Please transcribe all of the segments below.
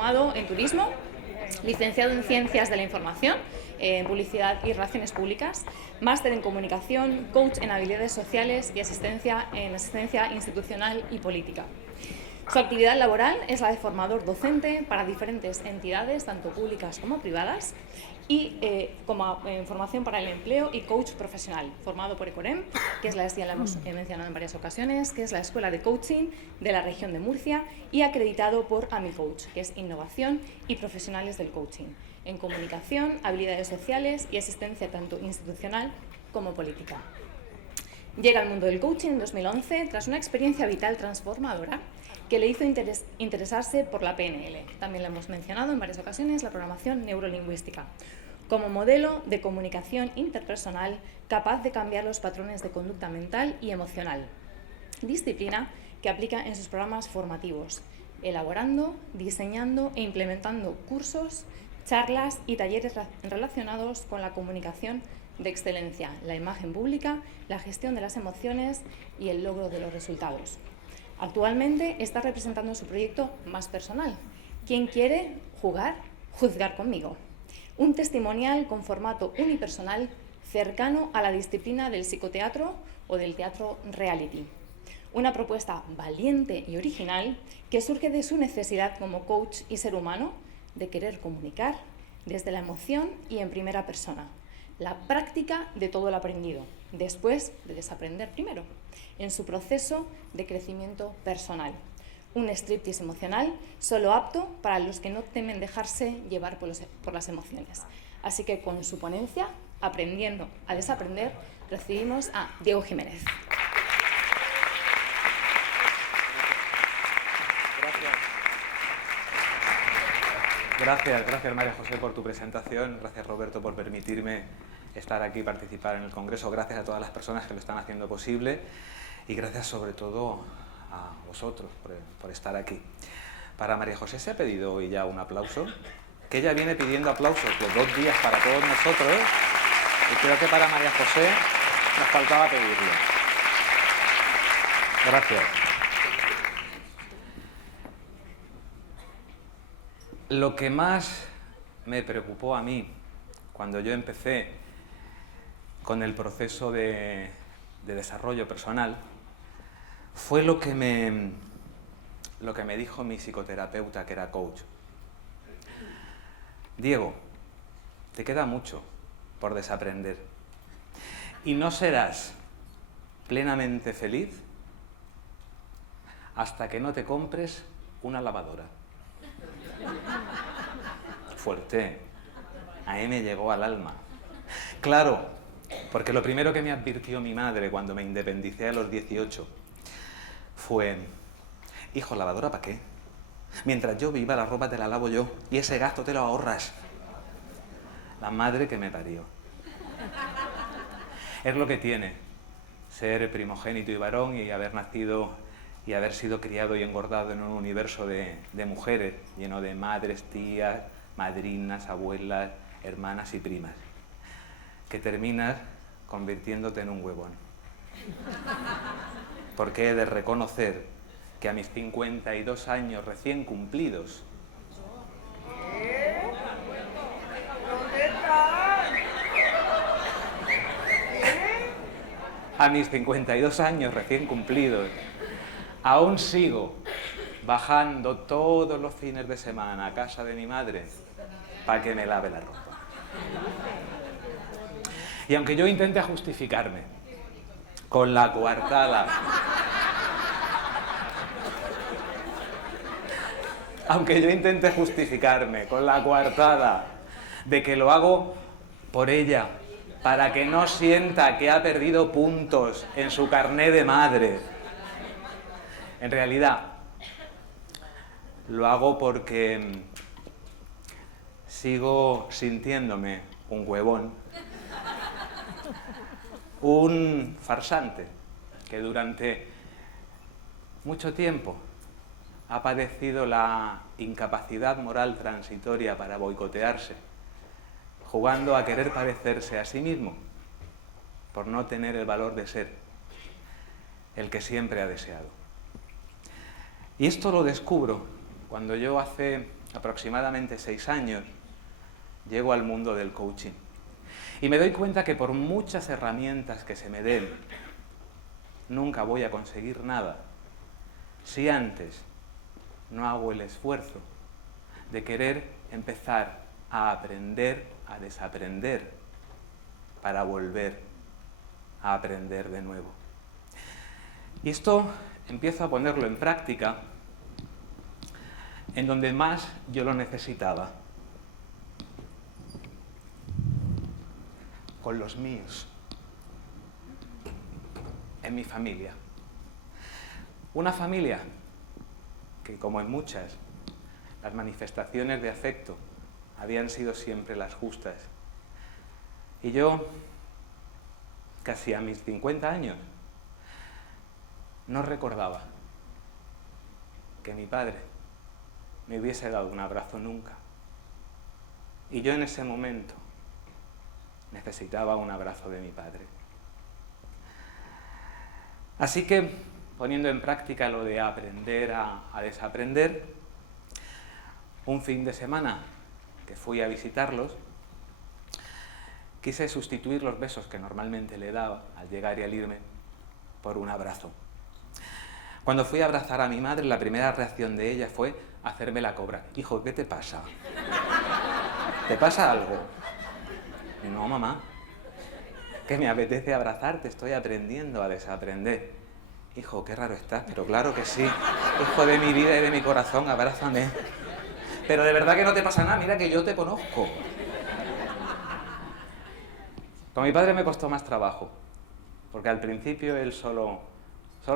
diplomado en turismo, licenciado en Ciencias de la Información, en Publicidad y Relaciones Públicas, máster en Comunicación, coach en Habilidades Sociales y asistencia en Asistencia Institucional y Política. Su actividad laboral es la de formador docente para diferentes entidades, tanto públicas como privadas, y como formación para el empleo y coach profesional, formado por ECOREM, que es ya la hemos mencionado en varias ocasiones, que es la Escuela de Coaching de la región de Murcia, y acreditado por AmiCoach, que es Innovación y Profesionales del Coaching, en comunicación, habilidades sociales y asistencia tanto institucional como política. Llega al mundo del coaching en 2011 tras una experiencia vital transformadora que le hizo interesarse por la PNL. También lo hemos mencionado en varias ocasiones, la programación neurolingüística, como modelo de comunicación interpersonal capaz de cambiar los patrones de conducta mental y emocional. Disciplina que aplica en sus programas formativos, elaborando, diseñando e implementando cursos, charlas y talleres relacionados con la comunicación de excelencia, la imagen pública, la gestión de las emociones y el logro de los resultados. Actualmente está representando su proyecto más personal. ¿Quién quiere juzgar conmigo? Un testimonial con formato unipersonal cercano a la disciplina del psicoteatro o del teatro reality. Una propuesta valiente y original que surge de su necesidad como coach y ser humano de querer comunicar desde la emoción y en primera persona. La práctica de todo lo aprendido, después de desaprender primero, en su proceso de crecimiento personal. Un striptease emocional solo apto para los que no temen dejarse llevar por las emociones. Así que con su ponencia, Aprendiendo a desaprender, recibimos a Diego Jiménez. Gracias María José por tu presentación, gracias Roberto por permitirme estar aquí y participar en el Congreso, gracias a todas las personas que lo están haciendo posible y gracias sobre todo a vosotros por estar aquí. Para María José se ha pedido hoy ya un aplauso, que ella viene pidiendo aplausos los 2 días para todos nosotros y creo que para María José nos faltaba pedirlo. Gracias. Lo que más me preocupó a mí cuando yo empecé con el proceso de desarrollo personal fue lo que me dijo mi psicoterapeuta, que era coach. Diego, te queda mucho por desaprender y no serás plenamente feliz hasta que no te compres una lavadora. Fuerte, a mí me llegó al alma. Claro, porque lo primero que me advirtió mi madre cuando me independicé a los 18 fue: hijo, ¿lavadora para qué? Mientras yo viva, la ropa te la lavo yo y ese gasto te lo ahorras. La madre que me parió. Es lo que tiene ser primogénito y varón y haber nacido y haber sido criado y engordado en un universo de mujeres lleno de madres, tías, madrinas, abuelas, hermanas y primas, que terminas convirtiéndote en un huevón. Porque he de reconocer que a mis 52 años recién cumplidos, aún sigo bajando todos los fines de semana a casa de mi madre para que me lave la ropa. Y aunque yo intente justificarme con la coartada, de que lo hago por ella, para que no sienta que ha perdido puntos en su carné de madre, en realidad lo hago porque sigo sintiéndome un huevón, un farsante que durante mucho tiempo ha padecido la incapacidad moral transitoria para boicotearse, jugando a querer parecerse a sí mismo por no tener el valor de ser el que siempre ha deseado. Y esto lo descubro cuando yo hace aproximadamente 6 años, llego al mundo del coaching. Y me doy cuenta que por muchas herramientas que se me den, nunca voy a conseguir nada si antes no hago el esfuerzo de querer empezar a aprender, a desaprender, para volver a aprender de nuevo. Y esto empiezo a ponerlo en práctica en donde más yo lo necesitaba, con los míos, en mi familia. Una familia que, como en muchas, las manifestaciones de afecto habían sido siempre las justas. Y yo, casi a mis 50 años, no recordaba que mi padre me hubiese dado un abrazo nunca. Y yo en ese momento necesitaba un abrazo de mi padre. Así que, poniendo en práctica lo de aprender a desaprender, un fin de semana que fui a visitarlos, quise sustituir los besos que normalmente le daba al llegar y al irme por un abrazo. Cuando fui a abrazar a mi madre, la primera reacción de ella fue hacerme la cobra. Hijo, ¿qué te pasa? ¿Te pasa algo? Y no, mamá, que me apetece abrazarte, estoy aprendiendo a desaprender. Hijo, qué raro estás, pero claro que sí. Hijo de mi vida y de mi corazón, abrázame. Pero de verdad que no te pasa nada, mira que yo te conozco. Con mi padre me costó más trabajo, porque al principio él solo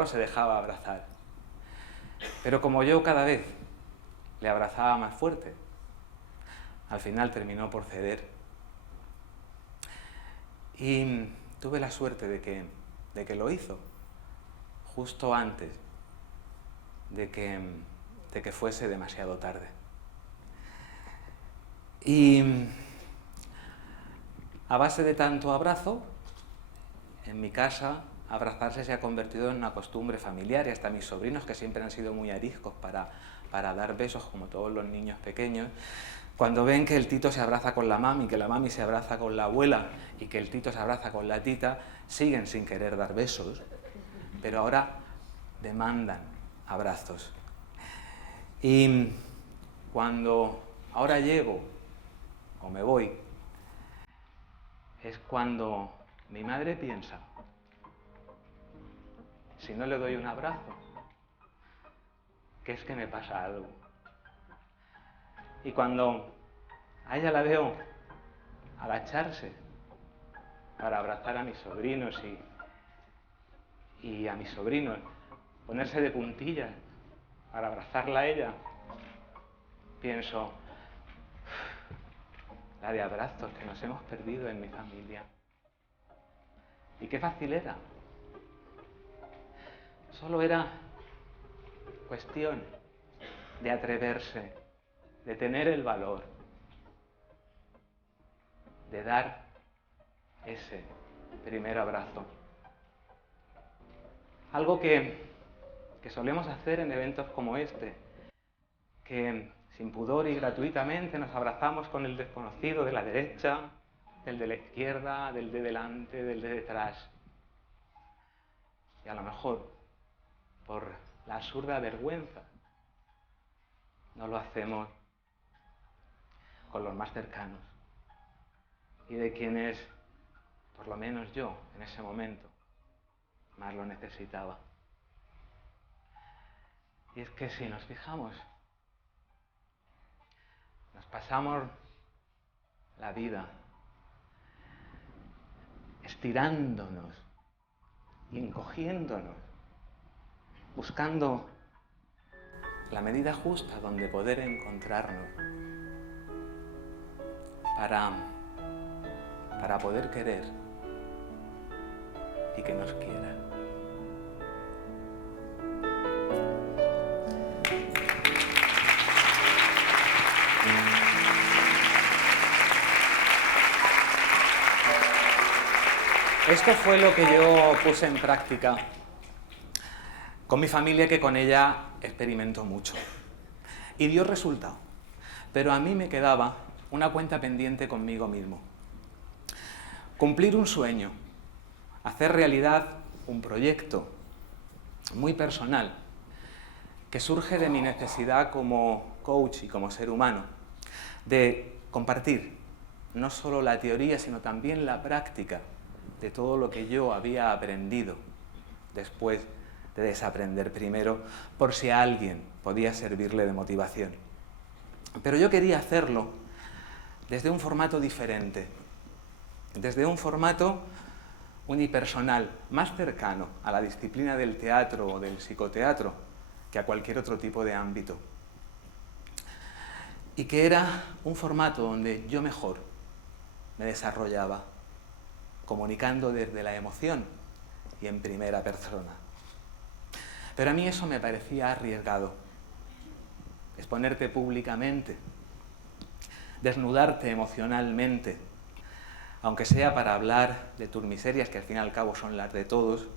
se dejaba abrazar. Pero como yo cada vez le abrazaba más fuerte, al final terminó por ceder. Y tuve la suerte de que lo hizo, justo antes de que fuese demasiado tarde. Y a base de tanto abrazo, en mi casa abrazarse se ha convertido en una costumbre familiar, y hasta mis sobrinos, que siempre han sido muy ariscos para dar besos, como todos los niños pequeños, cuando ven que el tito se abraza con la mami, que la mami se abraza con la abuela y que el tito se abraza con la tita, siguen sin querer dar besos, pero ahora demandan abrazos. Y cuando ahora llego o me voy, es cuando mi madre piensa, si no le doy un abrazo, que es que me pasa algo. Y cuando a ella la veo agacharse para abrazar a mis sobrinos y a mis sobrinos ponerse de puntillas para abrazarla a ella, pienso, la de abrazos que nos hemos perdido en mi familia. Y qué fácil era. Solo era cuestión de atreverse, de tener el valor, de dar ese primer abrazo. Algo que solemos hacer en eventos como este, que sin pudor y gratuitamente nos abrazamos con el desconocido de la derecha, del de la izquierda, del de delante, del de detrás. Y a lo mejor, por la absurda vergüenza, no lo hacemos con los más cercanos y de quienes, por lo menos yo, en ese momento, más lo necesitaba. Y es que si nos fijamos, nos pasamos la vida estirándonos y encogiéndonos, buscando la medida justa donde poder encontrarnos para poder querer y que nos quieran. Esto fue lo que yo puse en práctica con mi familia, que con ella experimento mucho. Y dio resultado. pero a mí me quedaba una cuenta pendiente conmigo mismo. Cumplir un sueño, hacer realidad un proyecto muy personal que surge de mi necesidad como coach y como ser humano de compartir no solo la teoría, sino también la práctica de todo lo que yo había aprendido después de desaprender primero, por si a alguien podía servirle de motivación. Pero yo quería hacerlo desde un formato diferente, desde un formato unipersonal, más cercano a la disciplina del teatro o del psicoteatro que a cualquier otro tipo de ámbito. Y que era un formato donde yo mejor me desarrollaba, comunicando desde la emoción y en primera persona. Pero a mí eso me parecía arriesgado. Exponerte públicamente, desnudarte emocionalmente, aunque sea para hablar de tus miserias, que al fin y al cabo son las de todos,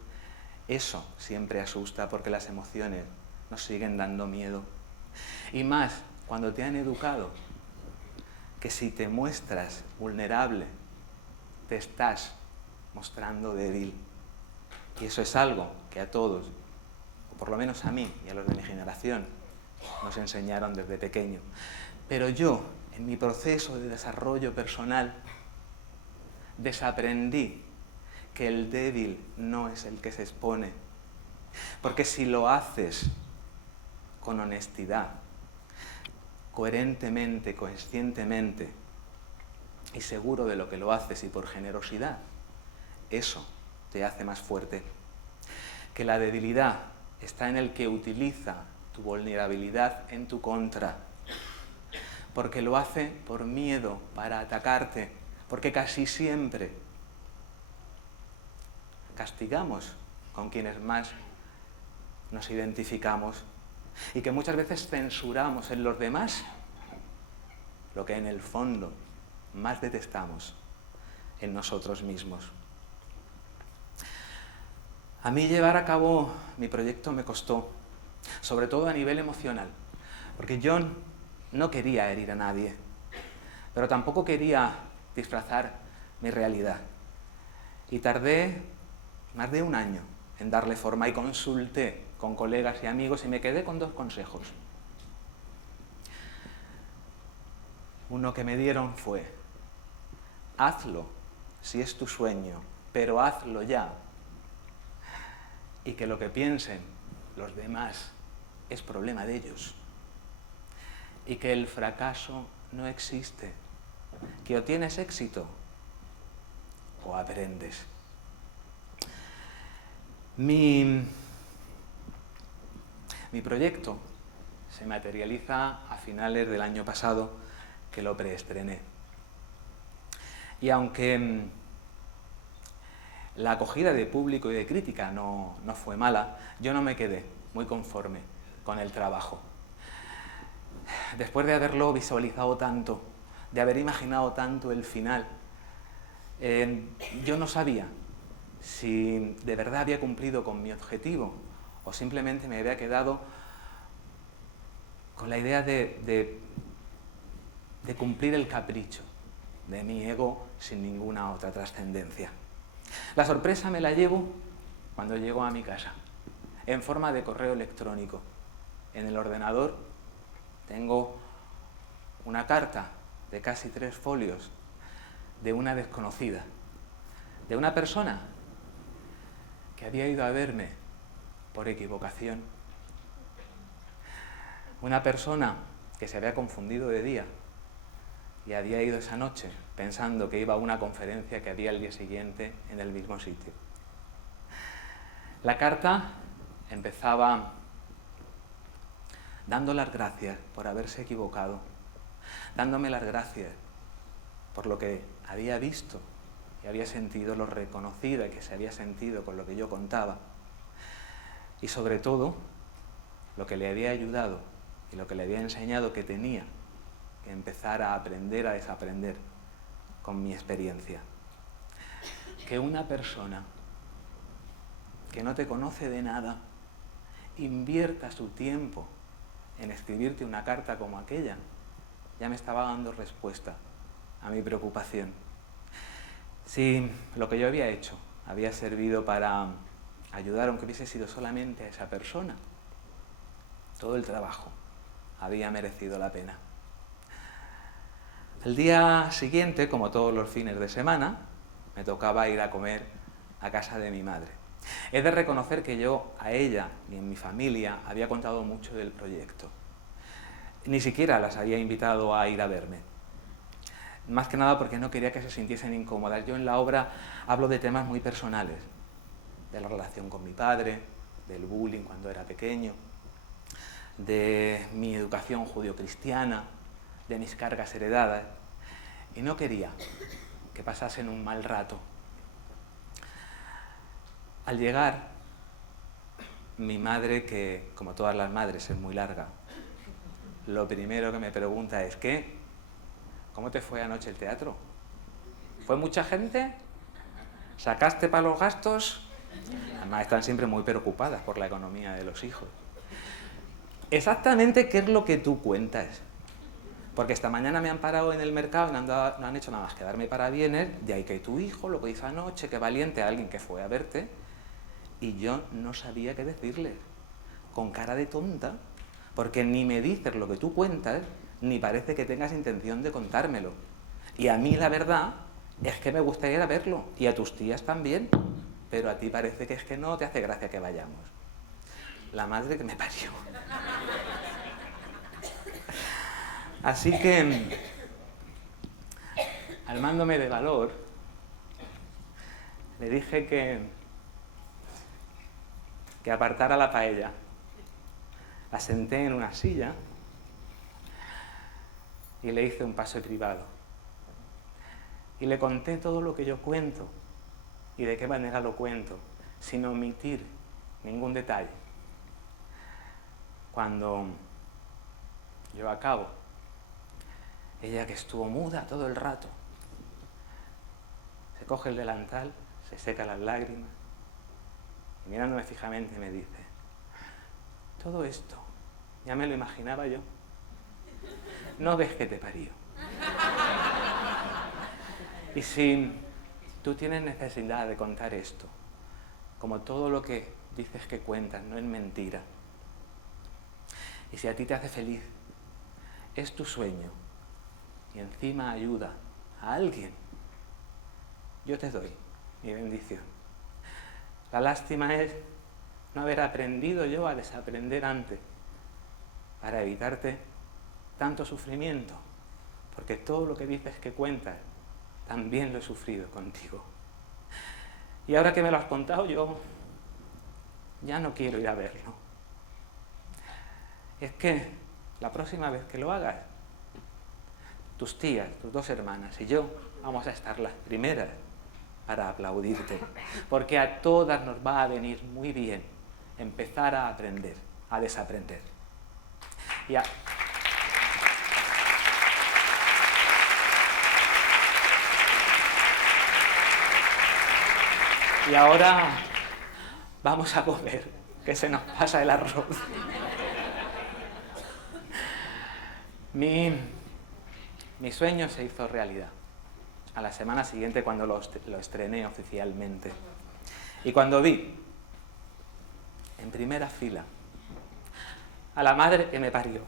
eso siempre asusta porque las emociones nos siguen dando miedo. Y más cuando te han educado que si te muestras vulnerable, te estás mostrando débil. Y eso es algo que a todos, o por lo menos a mí y a los de mi generación, nos enseñaron desde pequeño. Pero yo, en mi proceso de desarrollo personal, desaprendí que el débil no es el que se expone. Porque si lo haces con honestidad, coherentemente, conscientemente y seguro de lo que lo haces y por generosidad, eso te hace más fuerte. Que la debilidad está en el que utiliza tu vulnerabilidad en tu contra, porque lo hace por miedo, para atacarte, porque casi siempre castigamos con quienes más nos identificamos y que muchas veces censuramos en los demás lo que en el fondo más detestamos en nosotros mismos. A mí llevar a cabo mi proyecto me costó, sobre todo a nivel emocional, porque yo no quería herir a nadie, pero tampoco quería disfrazar mi realidad. Y tardé más de un año en darle forma y consulté con colegas y amigos y me quedé con 2 consejos. Uno que me dieron fue: hazlo si es tu sueño, pero hazlo ya. Y que lo que piensen los demás es problema de ellos. Y que el fracaso no existe. Que o tienes éxito o aprendes. Mi proyecto se materializa a finales del año pasado, que lo preestrené. Y aunque la acogida de público y de crítica no fue mala, yo no me quedé muy conforme con el trabajo. Después de haberlo visualizado tanto, de haber imaginado tanto el final, yo no sabía si de verdad había cumplido con mi objetivo o simplemente me había quedado con la idea de cumplir el capricho de mi ego sin ninguna otra trascendencia. La sorpresa me la llevo cuando llego a mi casa, en forma de correo electrónico. En el ordenador tengo una carta de casi 3 folios de una desconocida, de una persona que había ido a verme por equivocación. Una persona que se había confundido de día y había ido esa noche pensando que iba a una conferencia que había el día siguiente en el mismo sitio. La carta empezaba dando las gracias por haberse equivocado, dándome las gracias por lo que había visto y había sentido, lo reconocida que se había sentido con lo que yo contaba, y sobre todo lo que le había ayudado y lo que le había enseñado que tenía que empezar a aprender a desaprender con mi experiencia. Que una persona que no te conoce de nada invierta su tiempo en escribirte una carta como aquella, ya me estaba dando respuesta a mi preocupación. Si lo que yo había hecho había servido para ayudar, aunque hubiese sido solamente a esa persona, todo el trabajo había merecido la pena. El día siguiente, como todos los fines de semana, me tocaba ir a comer a casa de mi madre. He de reconocer que yo a ella ni en mi familia había contado mucho del proyecto. Ni siquiera las había invitado a ir a verme. Más que nada porque no quería que se sintiesen incómodas. Yo en la obra hablo de temas muy personales, de la relación con mi padre, del bullying cuando era pequeño, de mi educación judio-cristiana, de mis cargas heredadas, y no quería que pasasen un mal rato. Al llegar, mi madre, que como todas las madres es muy larga, lo primero que me pregunta es: ¿qué? ¿Cómo te fue anoche el teatro? ¿Fue mucha gente? ¿Sacaste para los gastos? Además están siempre muy preocupadas por la economía de los hijos. Exactamente qué es lo que tú cuentas. Porque esta mañana me han parado en el mercado y no han hecho nada más que darme parabienes, de ahí que tu hijo, lo que hizo anoche, qué valiente, alguien que fue a verte, y yo no sabía qué decirle, con cara de tonta, porque ni me dices lo que tú cuentas, ni parece que tengas intención de contármelo. Y a mí la verdad es que me gustaría ir a verlo, y a tus tías también, pero a ti parece que es que no te hace gracia que vayamos. La madre que me parió. Así que, armándome de valor, le dije que apartara la paella. La senté en una silla y le hice un pase privado. Y le conté todo lo que yo cuento y de qué manera lo cuento, sin omitir ningún detalle. Cuando yo acabo, ella, que estuvo muda todo el rato, se coge el delantal, se seca las lágrimas y mirándome fijamente me dice: todo esto ya me lo imaginaba yo. ¿No ves que te parió? Y si tú tienes necesidad de contar esto, como todo lo que dices que cuentas no es mentira, y si a ti te hace feliz, es tu sueño, y encima ayuda a alguien, yo te doy mi bendición. La lástima es no haber aprendido yo a desaprender antes, para evitarte tanto sufrimiento, porque todo lo que dices que cuentas, también lo he sufrido contigo. Y ahora que me lo has contado, yo ya no quiero ir a verlo. Es que la próxima vez que lo hagas, tus tías, tus dos hermanas y yo vamos a estar las primeras para aplaudirte, porque a todas nos va a venir muy bien empezar a aprender, a desaprender. Y ahora vamos a comer, que se nos pasa el arroz. Mi sueño se hizo realidad a la semana siguiente, cuando lo estrené oficialmente. Y cuando vi en primera fila a la madre que me parió,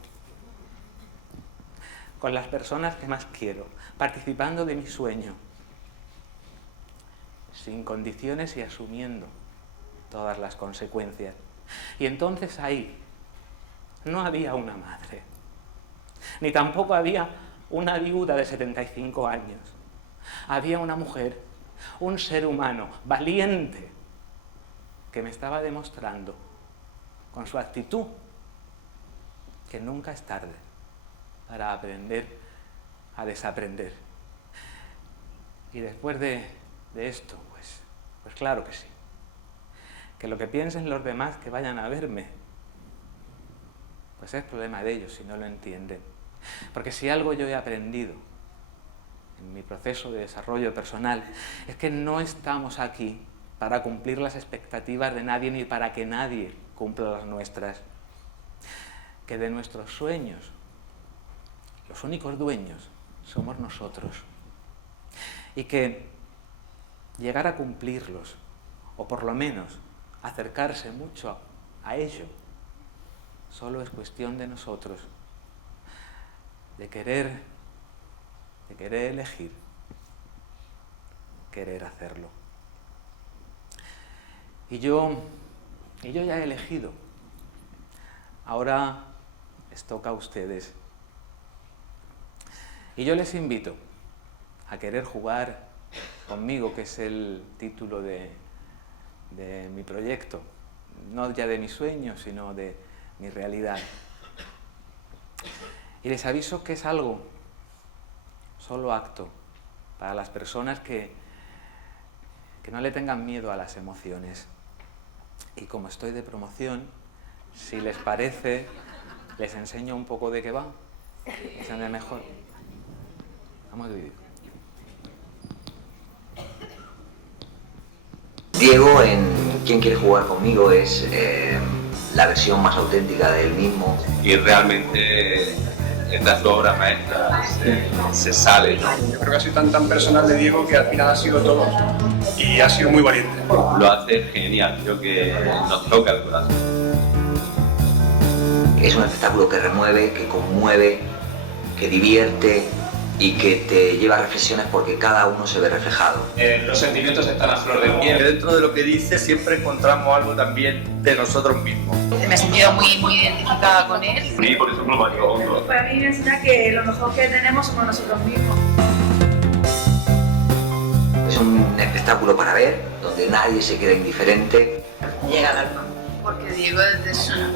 con las personas que más quiero, participando de mi sueño, sin condiciones y asumiendo todas las consecuencias. Y entonces ahí no había una madre, ni tampoco había una viuda de 75 años. Había una mujer, un ser humano valiente, que me estaba demostrando con su actitud que nunca es tarde para aprender a desaprender. Y después de esto, pues claro que sí. Que lo que piensen los demás que vayan a verme, pues es problema de ellos si no lo entienden. Porque si algo yo he aprendido en mi proceso de desarrollo personal, es que no estamos aquí para cumplir las expectativas de nadie ni para que nadie cumpla las nuestras. Que de nuestros sueños, los únicos dueños somos nosotros. Y que llegar a cumplirlos, o por lo menos acercarse mucho a ello, solo es cuestión de nosotros, de querer elegir, querer hacerlo. Y yo ya he elegido. Ahora les toca a ustedes. Y yo les invito a querer jugar conmigo, que es el título de mi proyecto, no ya de mis sueños, sino de mi realidad. Y les aviso que es algo solo acto para las personas que no le tengan miedo a las emociones. Y como estoy de promoción, si les parece, les enseño un poco de qué va. Es el mejor. Vamos a dividir. Diego, en ¿Quién quiere jugar conmigo? Es la versión más auténtica de él mismo. Y realmente esta es su obra maestra, se sale, ¿no? Yo creo que ha sido tan personal de Diego que al final ha sido todo y ha sido muy valiente. Lo hace genial, creo que nos toca el corazón. Es un espectáculo que remueve, que conmueve, que divierte y que te lleva a reflexiones porque cada uno se ve reflejado. Los sentimientos están a flor de piel. Dentro de lo que dice siempre encontramos algo también de nosotros mismos. Me he sentido muy identificada con él. Sí, por eso me lo digo hondo. Para mí me enseña que lo mejor que tenemos somos nosotros mismos. Es un espectáculo para ver, donde nadie se queda indiferente. Llega al alma. Porque Diego, desde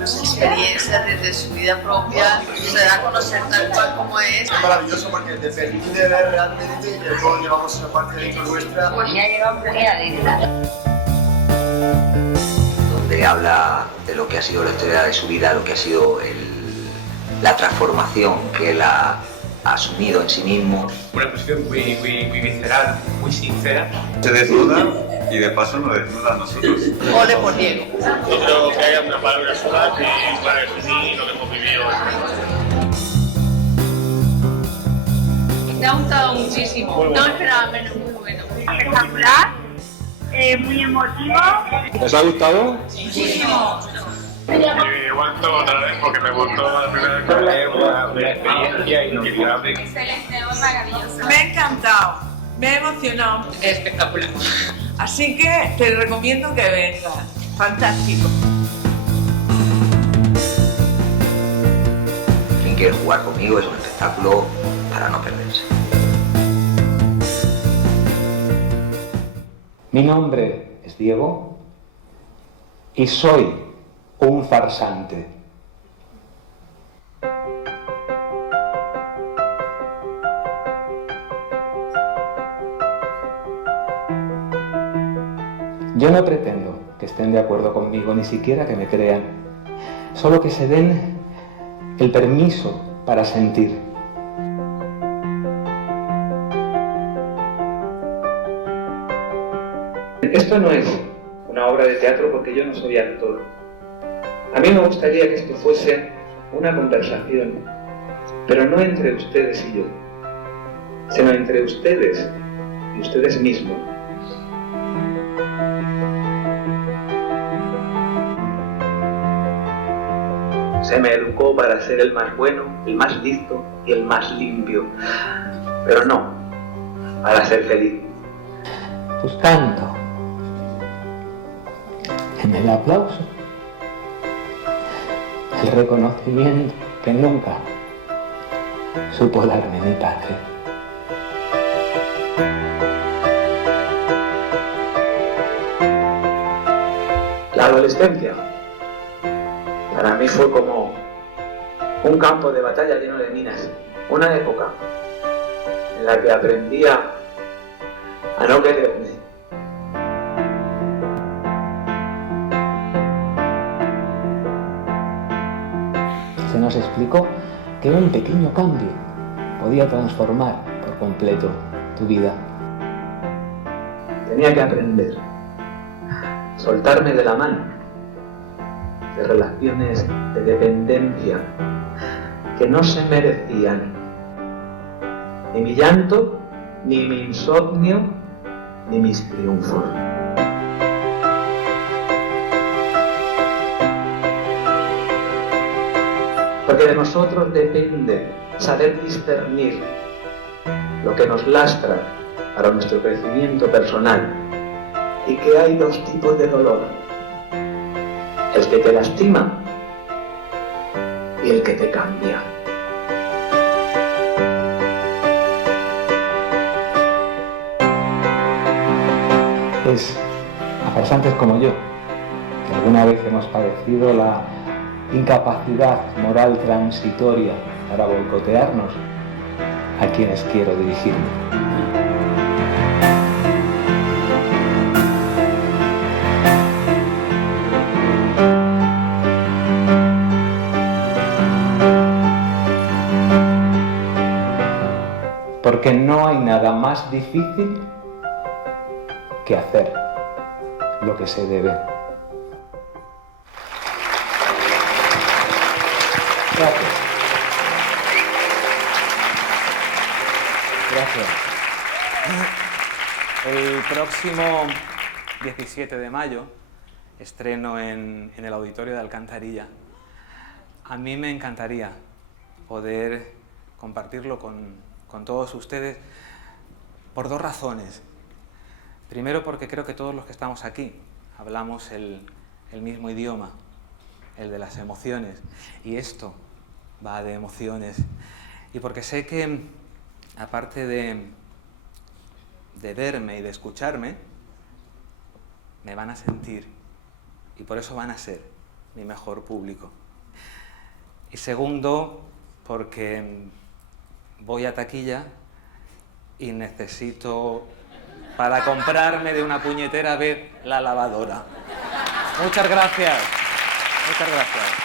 sus experiencias, desde su vida propia, se da a conocer tal cual como es. Es maravilloso porque te permite ver realmente que todos llevamos esa parte dentro nuestra. Pues ya lleva muy adentro. Donde habla de lo que ha sido la historia de su vida, lo que ha sido la transformación que él ha asumido en sí mismo. Una expresión muy visceral, muy sincera. Se desnuda y de paso nos desnuda a nosotros. Ole por Diego. No creo que haya una palabra sola que para definir lo que hemos vivido. Me ha gustado muchísimo. No esperaba menos, muy bueno. Espectacular, muy emotivo. ¿Les ha gustado? Muchísimo. He vuelto otra vez porque me gustó la primera vez que leí una experiencia inolvidable. Excelente, maravilloso. Me ha encantado, me ha emocionado. Espectacular. Así que te recomiendo que vengas. Fantástico. Quien quiere jugar conmigo es un espectáculo para no perderse. Mi nombre es Diego y soy un farsante. Yo no pretendo que estén de acuerdo conmigo, ni siquiera que me crean, solo que se den el permiso para sentir. Esto no es una obra de teatro porque yo no soy actor. A mí me gustaría que esto fuese una conversación, pero no entre ustedes y yo, sino entre ustedes y ustedes mismos. Se me educó para ser el más bueno, el más listo y el más limpio, pero no para ser feliz. Buscando en el aplauso el reconocimiento que nunca supo darme mi padre. La adolescencia para mí fue como un campo de batalla lleno de minas, una época en la que aprendía a no quererme. Se nos explicó que un pequeño cambio podía transformar por completo tu vida. Tenía que aprender, soltarme de la mano de relaciones de dependencia que no se merecían ni mi llanto, ni mi insomnio, ni mis triunfos. Porque de nosotros depende saber discernir lo que nos lastra para nuestro crecimiento personal, y que hay dos tipos de dolor: el que te lastima y el que te cambia. Es a farsantes como yo, que alguna vez hemos padecido la incapacidad moral transitoria para boicotearnos, a quienes quiero dirigirme. Porque no hay nada más difícil que hacer lo que se debe. Gracias. Gracias. El próximo 17 de mayo estreno en el Auditorio de Alcantarilla. A mí me encantaría poder compartirlo con todos ustedes por dos razones. Primero, porque creo que todos los que estamos aquí hablamos el mismo idioma, el de las emociones, y esto va de emociones. Y porque sé que, aparte de verme y de escucharme, me van a sentir, y por eso van a ser mi mejor público. Y segundo, porque voy a taquilla y necesito, para comprarme de una puñetera vez, la lavadora. Muchas gracias. Muchas gracias.